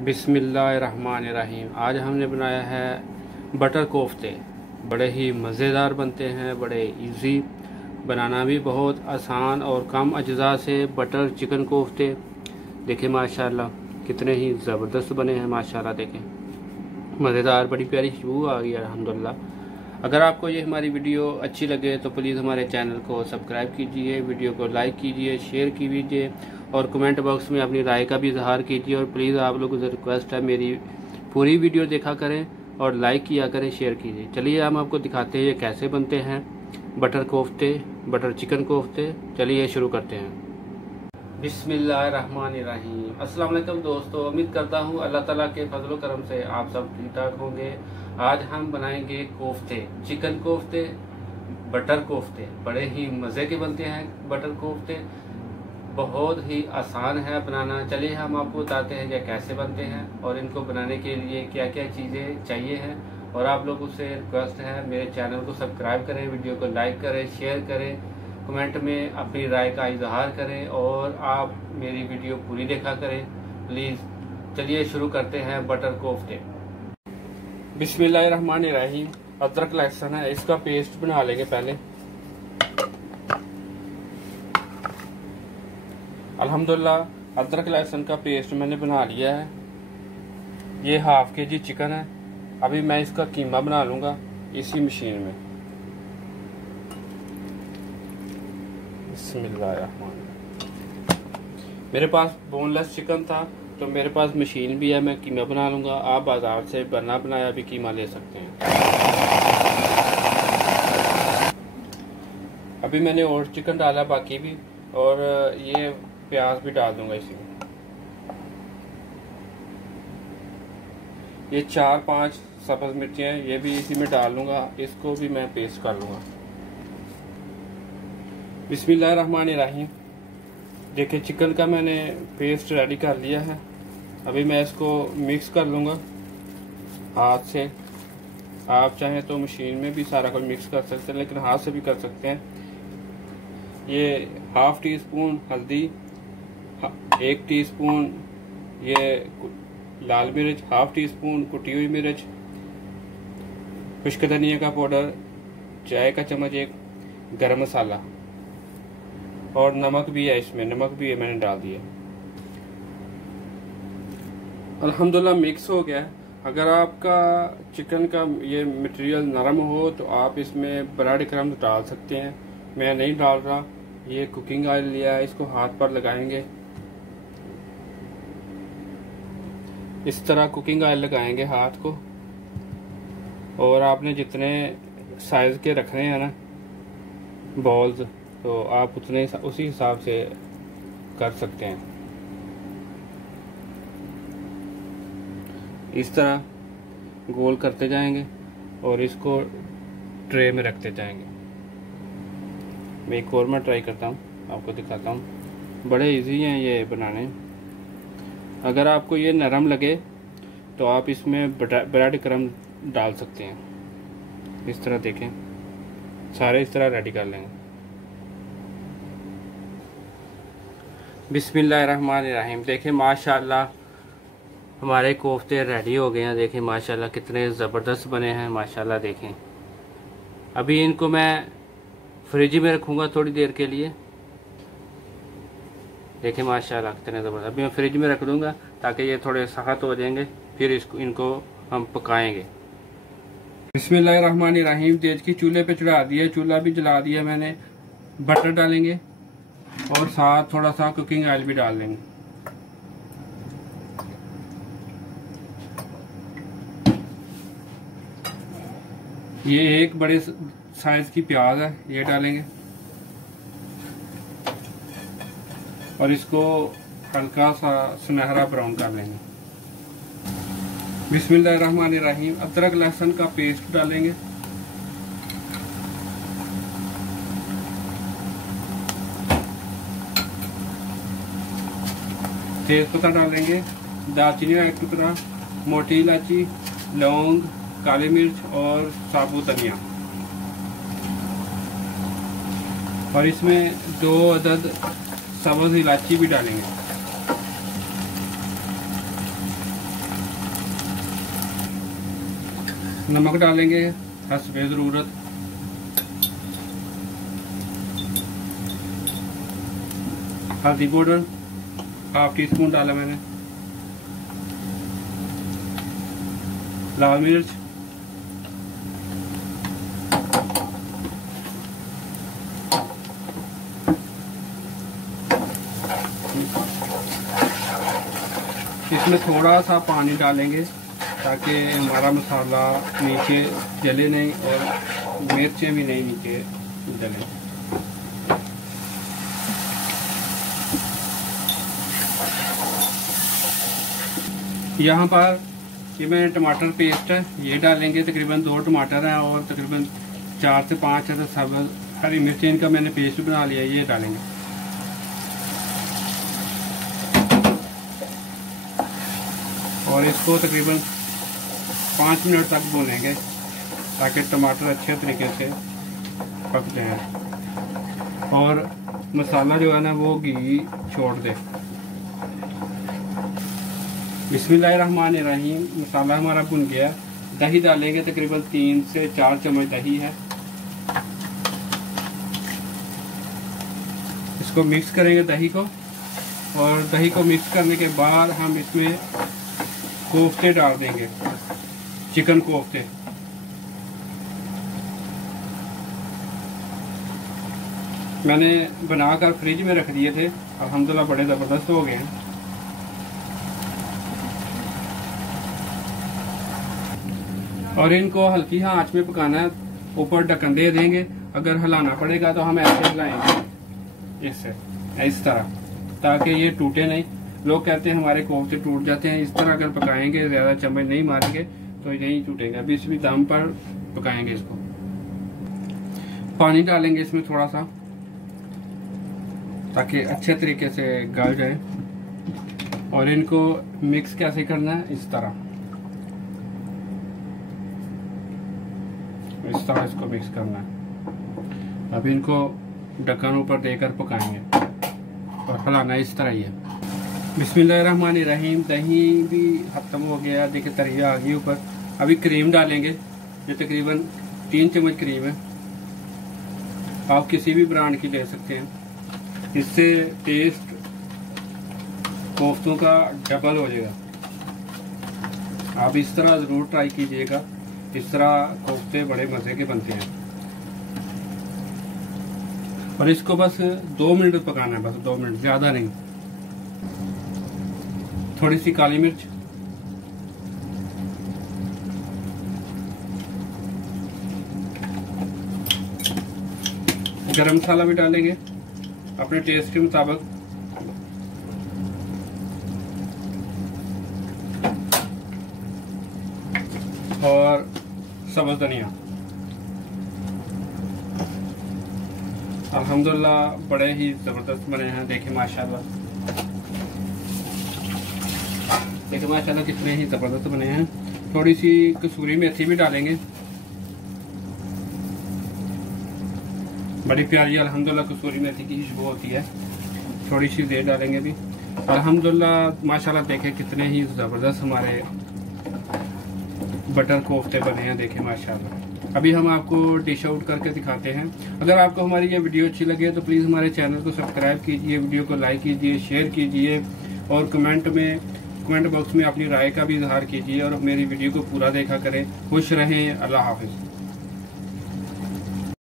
बिस्मिल्लाहिर्रहमानिर्रहीम। आज हमने बनाया है बटर कोफ्ते। बड़े ही मज़ेदार बनते हैं, बड़े इजी, बनाना भी बहुत आसान और कम अज्जा से बटर चिकन कोफ्ते। देखें माशाल्लाह कितने ही ज़बरदस्त बने हैं माशाल्लाह। देखें मज़ेदार, बड़ी प्यारी खुशबू आ गई है अल्हम्दुलिल्लाह। अगर आपको ये हमारी वीडियो अच्छी लगे तो प्लीज़ हमारे चैनल को सब्सक्राइब कीजिए, वीडियो को लाइक कीजिए, शेयर कीजिए और कमेंट बॉक्स में अपनी राय का भी इजहार कीजिए। और प्लीज़ आप लोगों से रिक्वेस्ट है, मेरी पूरी वीडियो देखा करें और लाइक किया करें, शेयर कीजिए। चलिए हम आपको दिखाते हैं ये कैसे बनते हैं बटर कोफ्ते, बटर चिकन कोफ्ते। चलिए शुरू करते हैं। बिस्मिल्लाहिर्रहमानिर्रहीम। अस्सलाम वालेकुम दोस्तों, उम्मीद करता हूँ अल्लाह ताला के फजल करम से आप सब ठीक ठाक होंगे। आज हम बनाएंगे कोफ्ते, चिकन कोफ्ते, बटर कोफ्ते। बड़े ही मज़े के बनते हैं बटर कोफ्ते, बहुत ही आसान है बनाना। चलिए हम आपको बताते हैं ये कैसे बनते हैं और इनको बनाने के लिए क्या क्या चीज़ें चाहिए हैं। और आप लोगों से रिक्वेस्ट है, मेरे चैनल को सब्सक्राइब करें, वीडियो को लाइक करें, शेयर करें, कमेंट में अपनी राय का इजहार करें और आप मेरी वीडियो पूरी देखा करें प्लीज़। चलिए शुरू करते हैं बटर कोफ्ते। बिस्मिल्लाहिर्रहमानिर्रहीम। अदरक लहसुन है, इसका पेस्ट बना लेंगे पहले। अल्हम्दुलिल्लाह अदरक लहसुन का पेस्ट मैंने बना लिया है। ये हाफ के जी चिकन है। अभी मैं इसका कीमा बना लूँगा इसी मशीन में। बिस्मिल्लाहिर्रहमानिर्रहीम। मेरे पास बोनलेस चिकन था तो मेरे पास मशीन भी है, मैं कीमा बना लूँगा। आप बाज़ार से बना बनाया भी कीमा ले सकते हैं। अभी मैंने और चिकन डाला बाकी भी, और ये प्याज भी डाल दूंगा इसी में। ये 4-5 सब्ज़ मिर्चियाँ ये भी इसी में डाल लूँगा, इसको भी मैं पेस्ट कर लूँगा। बिस्मिल्लाहिर्रहमानिर्रहीम। देखिए चिकन का मैंने पेस्ट रेडी कर लिया है। अभी मैं इसको मिक्स कर लूँगा हाथ से। आप चाहें तो मशीन में भी सारा कुछ मिक्स कर सकते हैं, लेकिन हाथ से भी कर सकते हैं। ये हाफ टी स्पून हल्दी, 1 टीस्पून ये लाल मिर्च, हाफ टी स्पून कुटी हुई मिर्च, खुश्क धनिया का पाउडर, चाय का चम्मच 1, गरम मसाला और नमक भी है इसमें, नमक भी है मैंने डाल दिया। अल्हम्दुलिल्लाह मिक्स हो गया है। अगर आपका चिकन का ये मटेरियल नरम हो तो आप इसमें ब्रेड क्रम्स डाल सकते हैं, मैं नहीं डाल रहा। ये कुकिंग ऑयल लिया है, इसको हाथ पर लगाएंगे, इस तरह कुकिंग ऑयल लगाएंगे हाथ को। और आपने जितने साइज के रखने हैं ना बॉल्स, तो आप उतने उसी हिसाब से कर सकते हैं। इस तरह गोल करते जाएंगे और इसको ट्रे में रखते जाएंगे। मैं एक और मैं ट्राई करता हूँ, आपको दिखाता हूँ। बड़े इजी हैं ये बनाने। अगर आपको ये नरम लगे तो आप इसमें ब्रेड क्रम डाल सकते हैं। इस तरह देखें, सारे इस तरह रेडी कर लेंगे। बिस्मिल्लाहिर्रहमानिर्रहीम। देखें माशाल्लाह हमारे कोफ्ते रेडी हो गए हैं। देखें माशाल्लाह कितने ज़बरदस्त बने हैं माशाल्लाह। देखें अभी इनको मैं फ्रिज में रखूँगा थोड़ी देर के लिए। देखें माशाल्लाह कितने ज़बरदस्त। अभी मैं फ्रिज में रख दूँगा ताकि ये थोड़े सख्त हो जाएंगे, फिर इनको हम पकाएंगे। बिस्मिल्लाहिर्रहमानिर्रहीम। तेज की चूल्हे पे चढ़ा दिया, चूल्हा भी जला दिया मैंने। बटर डालेंगे और साथ थोड़ा सा कुकिंग ऑयल भी डाल देंगे। ये एक बड़े साइज की प्याज है, ये डालेंगे और इसको हल्का सा सुनहरा ब्राउन कर लेंगे। बिस्मिल्लाहिर्रहमानिर्रहीम। अदरक लहसुन का पेस्ट डालेंगे, तेज पत्ता डालेंगे, दालचीनी का 1 टुकड़ा, मोटी इलायची, लौंग, काली मिर्च और साबुत धनिया। और इसमें 2 अदद सब्ज़ इलायची भी डालेंगे। नमक डालेंगे हस्बे ज़रूरत। हल्दी पाउडर हाफ टी स्पून डाला मैंने। लाल मिर्च, इसमें थोड़ा सा पानी डालेंगे ताकि हमारा मसाला नीचे जले नहीं और मिर्चें भी नहीं नीचे जलें। यहाँ पर ये मैंने टमाटर पेस्ट है ये डालेंगे, तकरीबन 2 टमाटर हैं और तकरीबन 4 से 5 है सब हरी मिर्च, इनका मैंने पेस्ट बना लिया, ये डालेंगे। और इसको तकरीबन 5 मिनट तक भूनेंगे ताकि टमाटर अच्छे तरीके से पक जाए और मसाला जो है ना वो घी छोड़ दे। बिस्मिल्लाहिर्रहमानिर्रहीम। मसाला हमारा भुन गया। दही डालेंगे, तकरीबन 3 से 4 चम्मच दही है। इसको मिक्स करेंगे दही को, और दही को मिक्स करने के बाद हम इसमें कोफ्ते डाल देंगे, चिकन कोफ्ते। मैंने बनाकर फ्रिज में रख दिए थे, अल्हम्दुलिल्लाह बड़े ज़बरदस्त हो गए हैं। और इनको हल्की आंच में पकाना है, ऊपर ढक्कन दे देंगे। अगर हिलाना पड़ेगा तो हम ऐसे हिलाएंगे, इससे इस तरह, ताकि ये टूटे नहीं। लोग कहते हैं हमारे कोफ्ते टूट जाते हैं। इस तरह अगर पकाएंगे, ज्यादा चम्मच नहीं मारेंगे तो नहीं टूटेगा। अभी इस भी दम पर पकाएंगे इसको। पानी डालेंगे इसमें थोड़ा सा ताकि अच्छे तरीके से गल जाए। और इनको मिक्स कैसे करना है, इस तरह इसको मिक्स करना है। अब इनको ढक्कन ऊपर देकर पकाएंगे और हिलाना इस तरह ही है। बिस्मिल्लाहिर्रहमानिर्रहीम। दही भी खत्म हो गया, देखिए तरिया आ गई ऊपर। अभी क्रीम डालेंगे, ये तकरीबन 3 चम्मच क्रीम है। आप किसी भी ब्रांड की ले सकते हैं, इससे टेस्ट कोफ्तों का डबल हो जाएगा। आप इस तरह ज़रूर ट्राई कीजिएगा, इस तरह कोफ्ते बड़े मज़े के बनते हैं। और इसको बस 2 मिनट पकाना है, बस 2 मिनट, ज़्यादा नहीं। थोड़ी सी काली मिर्च, गरम मसाला भी डालेंगे अपने टेस्ट के मुताबिक। और सब्ज़ धनिया। अल्हम्दुलिल्लाह बड़े ही ज़बरदस्त बने हैं। देखिए माशाल्लाह, देखिए माशाल्लाह कितने ही ज़बरदस्त बने हैं। थोड़ी सी कसूरी मेथी भी डालेंगे, बड़ी प्यारी अल्हम्दुलिल्लाह कसूरी मेथी की खुशबू होती है। थोड़ी सी देर डालेंगे भी। अल्हम्दुलिल्लाह माशाल्लाह देखें कितने ही ज़बरदस्त हमारे बटर कोफ्ते बने हैं। देखें माशाल्लाह। अभी हम आपको डिश आउट करके दिखाते हैं। अगर आपको हमारी ये वीडियो अच्छी लगे तो प्लीज़ हमारे चैनल को सब्सक्राइब कीजिए, वीडियो को लाइक कीजिए, शेयर कीजिए और कमेंट बॉक्स में अपनी राय का भी इजहार कीजिए और मेरी वीडियो को पूरा देखा करें। खुश रहें। अल्लाह हाफिज़।